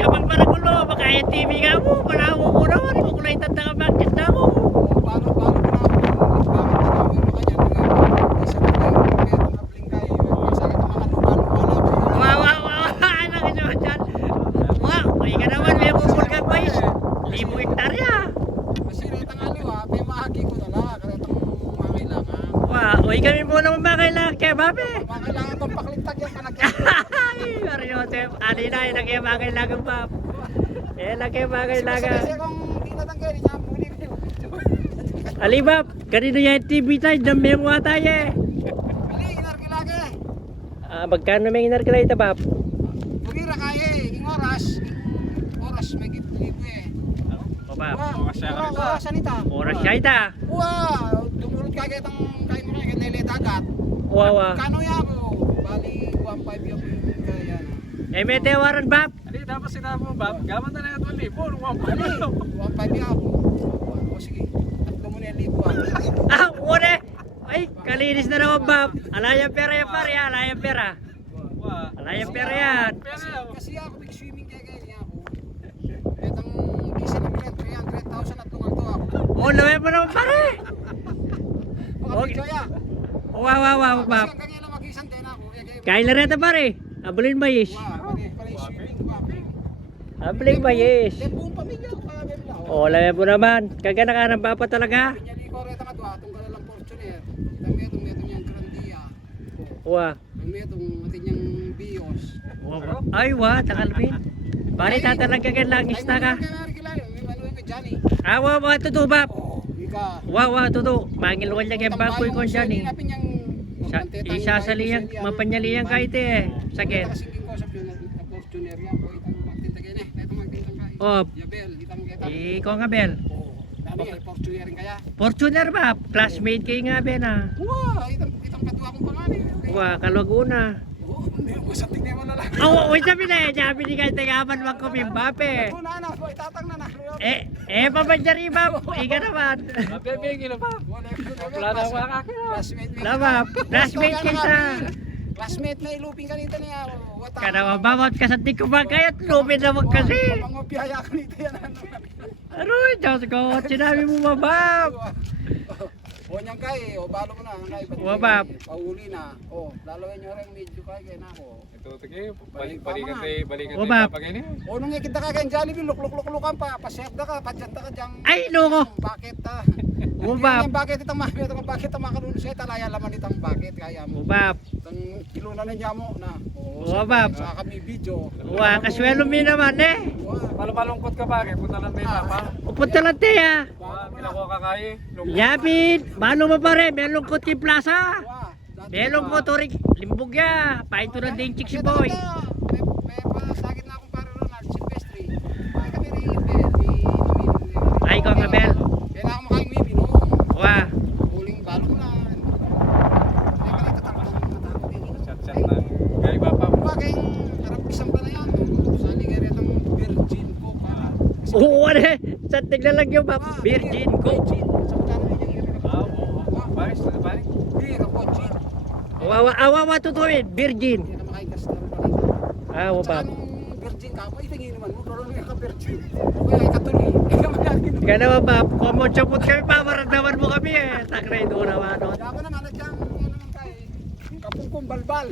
ka pang paragulo. Baka yung TV nga mo. Panawo mo naman. Kung kulay tanda ka bakit na mo. Paano na ako? Bakit tinawin mo kanya? Isa na tayo. Kaya nakabling kayo. Masakit ang mga lupa-lupa lang. Anak nyo dyan. Wow, may ka naman. May bubul ka pa yun. 1,000 hektarya. Kasi rin ang aliwa, may maagi ko na lang. Kaya itong mga kailangan. Wow, uy kami po naman ba kailangan kay Babe? Mga kailangan itong paklintag yung panagyan. Ay, Joseph, ali na yun. Lagay mga kailangan, Bab. Lagay mga Kasi kailangan. kung di natanggal, niya muli ko. Ali, Bab, kanino yan TV tayo? Dami mo tayo eh. Ali, inarkilage. Magkano may inarkilay ito, Bab? Bumira kaya eh. Yung oras. Oras, may libo eh. O, Bab. Oras sanita. Oras siya ita. Wow, dumulot kagad itong kain mo kagad nilitagat. Wawa. Kano ya ako? Bali, 1.5 yung kaya na. May tewaran, Bab. Ali, dapat sinabi mo, Bab. Gaman na lang 2,000. Ali, 1.5 yung ako. O sige, tatlo mo na yung libo Une. Ay, kalinis na naman, Bab. Alayang pera yan, pare. Alayang pera. Alayang pera yan. Kasi ako big swimming kaya niya ako. Itong gisa namin yan, 300,000 at tungal to ako. Laway mo naman, pare. Mga video ya. Wow, Bab. Kasi ang kanya na magisan din ako. Kain na rin ito, pare. Abulin ba, yes? Wow, pala yung swimming ko ako. Abulin ba, yes? Buong pamilya ko kaya may lao. Laway mo naman. Kagana ka ng papa talaga. Pinyali ko rin ang adwa, itong kalalang Fortuner. Itong metong niyang Grandia. Wow. Itong metong atin niyang Bios. Ay, takalpin. Pare, tatalaga ka lang isna ka. May manuhin ko Johnny. Wow, tuto, Bab. Oh, ika. Wow, tuto. Mangilwan niya yung baboy ko dyan eh. Isasaliyang, mapanyaliyang kahit eh. Sakit. Kasingin ko sa Fortuner yan. O, itang magtintagin eh. Ito magtintang kayo. Oh, Yabel, itang kita. ikaw nga, Bel. Dami eh, Fortuner rin kaya. Fortuner, Bab. Classmate kayo nga, Ben, ah. Wow, itang kadwa kong pangalan. Wow, Kalaguna. Oo, hindi ko sa tingin mo na lang. Sabi na eh. Sabi ni kahit tagaman wag ko Mbappe. Una na, itatang na na. Papanjari, Bab. Ika naman. Mabibigil na pa. Wala na makakakita. Classmate mo. Lama, classmate kita. Classmate na ilupin kanita niya. Kanawa, bawat kasantik ko ba kaya't lupin na wag kasi. Pangopiyaya ko nito yan. Aroy, Diyos ko. Sinabi mo ba, Bab? O niyang kay, o balo mo na. Wabab. Pauli na. O, lalawin nyo rin medyo kay na ako. Ito, tige. Balikan tayo. Bab. Pagay O nung kita ka kay Jollibee, lukluk-luklukan pa. Pasiyat na ka, padyanta ka dyan. Ay, loko. Bakit ta? Wabab. Yung bakit itang mami, itang bakit ang makanuno siya, talaya laman itang bakit, kaya mo. Wabab. Itang kilunan na niya mo na. Wabab. Sa kami video. Wa, kaswelo mi naman eh. Malungkot ka ba? Punta lang tayo pa. Upunta lang tayo. Pinakuha ka kaya. Yapin, malo mo pa rin. Melong ko ti plaza. Melong ko turik. Limbog ya. Paito na din chicks si boy. May pasagit na akong pare Ronald Silvestri. Ay kami rin Ay, ko nga, Bel. Kaya na ako makain may binom. Wa. Huling balo ko na. Kaya ka rin tatakot din. Chat ng kay Bapa. Huwag kayong harap isang ba na yan. Sali kaya rin itong virgin ko para. Oo, ano eh. Sa tignan lang yung Bab. Virgin ko. Virgin. Sa mutano niya yung Paris, Paris. Beer, virgin. Awawa tutuin. Virgin. Hindi na makaigas na rin pala. Wa, Saka Bab. nung virgin ka, ay tingin naman mo, lolo nga ka virgin. Kaya ay katuli. Kaya magaling naman. Gana ba, Bab? Kumot-sumot kami pa. Maramdaman mo kami eh. Takray doon naman. Kaya ako naman, nadyang, ano naman tayo, kapungkong balbal.